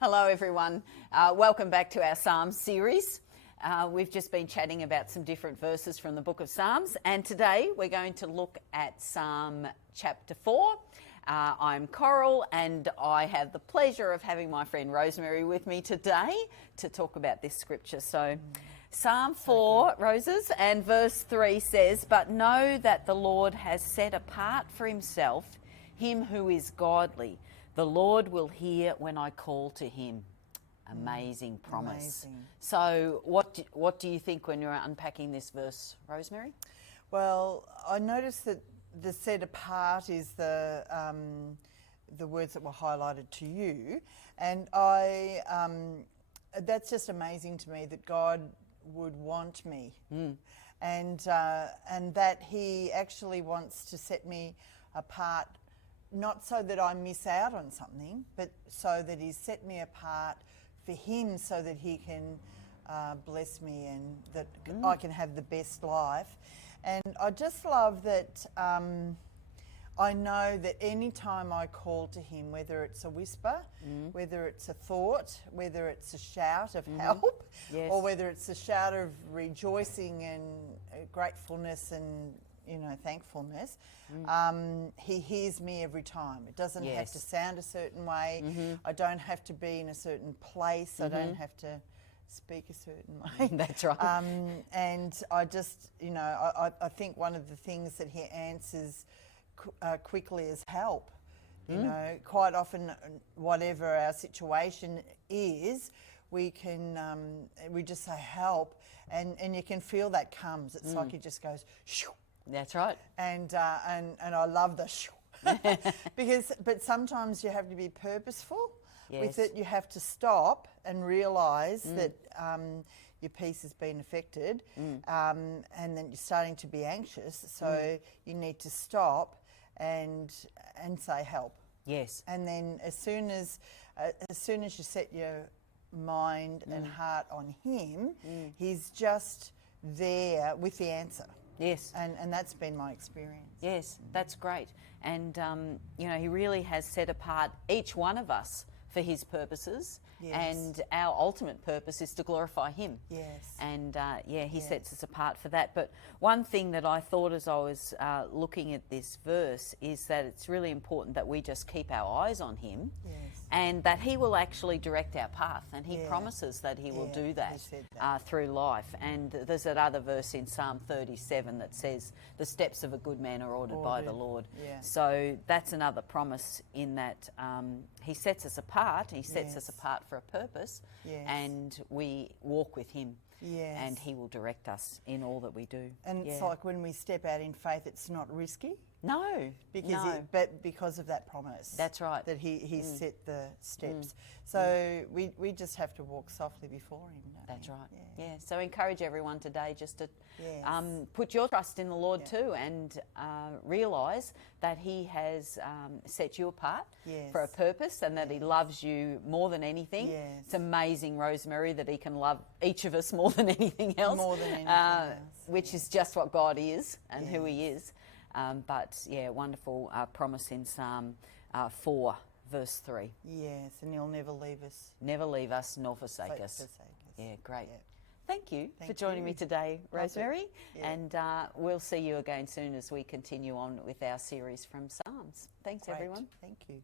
Hello everyone, welcome back to our Psalms series. We've just been chatting about some different verses from the book of Psalms, and today we're going to look at Psalm chapter 4. I'm Coral, and I have the pleasure of having my friend Rosemary with me today to talk about this scripture. So Psalm 4, Roses, and verse 3 says, "But know that the Lord has set apart for himself him who is godly. The Lord will hear when I call to him." Amazing promise. Amazing. So what do you think when you're unpacking this verse, Rosemary? Well, I noticed that the set apart is the words that were highlighted to you, and that's just amazing to me that God would want me, and that He actually wants to set me apart. Not so that I miss out on something, but so that He's set me apart for Him, so that He can bless me and that I can have the best life. And I just love that I know that any time I call to Him, whether it's a whisper, whether it's a thought, whether it's a shout of help, Yes. or whether it's a shout of rejoicing and gratefulness and thankfulness, He hears me every time. It doesn't have Yes. to sound a certain way. I don't have to be in a certain place. I don't have to speak a certain way. That's right. And I just, I think one of the things that He answers quickly is help. Quite often, whatever our situation is, we just say help, and you can feel that comes. It's like it just goes shoo. That's right. And I love the shoo. But sometimes you have to be purposeful with Yes. it. You have to stop and realise that your peace has been affected, and then you're starting to be anxious. So you need to stop and say help. Yes. And then as soon as you set your mind and heart on Him, He's just there with the answer. Yes. And that's been my experience. Yes, that's great. And, He really has set apart each one of us for His purposes. Yes. And our ultimate purpose is to glorify Him. Yes. And, He sets us apart for that. But one thing that I thought as I was looking at this verse is that it's really important that we just keep our eyes on Him. Yes. And that He will actually direct our path, and He Yeah. promises that He will Yeah, do He that, said that. through life. And there's that other verse in Psalm 37 that says, "The steps of a good man are ordered by the Lord." Yeah. So that's another promise in that He sets us apart. He sets us Yes. apart for a purpose, Yes. and we walk with Him. Yes. And He will direct us in all that we do. And it's like when we step out in faith, it's not risky No, but because of that promise. That's right. That He set the steps. So we just have to walk softly before Him. Don't That's we? right. Yeah. Yeah. So encourage everyone today just to Yes. put your trust in the Lord too, and realise that He has set you apart for a Yes. purpose, and that He loves you more than anything. Yes. It's amazing, Rosemary, that He can love each of us more than anything else. More than anything else, which is just what God is and who He is. Wonderful promise in Psalm 4, verse 3. Yes, and He'll never leave us. Never leave us nor forsake us. Forsake us. Yeah, great. Yeah. Thank you for Thank joining me you. today, Rosemary. Yeah. And we'll see you again soon as we continue on with our series from Psalms. Thanks, Great. everyone. Thank you.